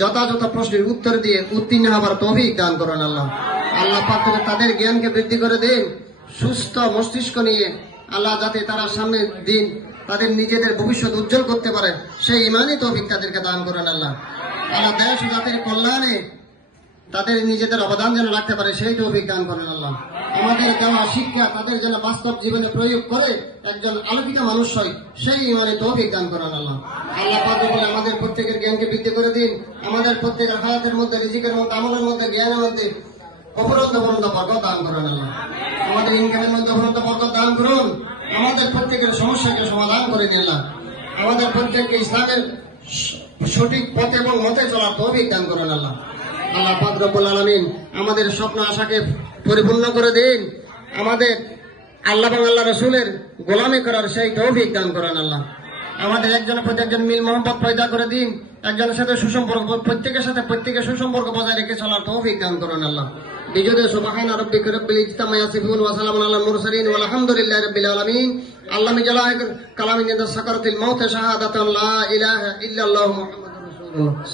যথাযথ প্রশ্নের উত্তর দিয়ে উত্তীর্ণ হবার তৌফিক দান করুন আল্লাহ। আল্লাহ পাক তাদের জ্ঞানকে বৃদ্ধি করে দিন, সুস্থ মস্তিষ্ক নিয়ে আল্লাহ যাতে তারা সামনে দিন তাদের নিজেদের ভবিষ্যৎ উজ্জ্বল করতে পারে, সেই ইমানই তৌফিক তাদেরকে দান করেন আল্লাহ। আল্লাহ দেশ জাতির কল্যাণে তাদের নিজেদের অবদান যেন রাখতে পারে, সেই তৌফিক দান করেন আল্লাহ। আমাদের দেওয়া শিক্ষা তাদের যেন বাস্তব জীবনে প্রয়োগ করে একজন আলোকিত মানুষ হয়, সেই ইমানে তৌফিক দান করেন আল্লাহ। আল্লাহ পাক প্রত্যেকের জ্ঞানকে বৃদ্ধি করে দিন। আমাদের প্রত্যেকের হায়াতের মধ্যে, রিজিকের মধ্যে, আমলের মধ্যে, জ্ঞানের মধ্যে অপরন্ত পরন্ত বরকত দান করুন আমাদের ইনকামের মধ্যে অপরন্ত বরকত দান করুন। আমাদের প্রত্যেকের সমস্যাকে সমাধান করে নিলাম আমাদের প্রত্যেককে ইসলামের সঠিক পথে এবং মতে চলার তৌফিক দান করুন আল্লাহ। আল্লাহ পাক রব্বুল আলামিন আমাদের স্বপ্ন, আশাকে পরিপূর্ণ করে দিন। আমাদের আল্লাহ আল্লাহ রসুলের গোলামি করার সেই তৌফিক দান করেন আল্লাহ। আমাদের একজনের প্রতি একজন মিল মোহাম্মদ পয়দা করে দিন। একজনের সাথে সুসম্পর্ক, প্রত্যেকের সাথে প্রত্যেকের সুসম্পর্ক বজায় রেখে চলার তৌফিক দান করুন আল্লাহ। বিজয় সুবাহান রাব্বিক রব্বিল ইজতামা ইয়াসিফুন ওয়া সালামুন আলাল মুরসালিন ওয়া আলহামদুলিল্লাহি রাব্বিল আলামিন। আল্লাহ মিজালা কালামিন ইনদা সাকারাতিল মাউত শাহাদাতান লা ইলাহা ইল্লাল্লাহু মুহাম্মাদুর রাসূলুল্লাহ।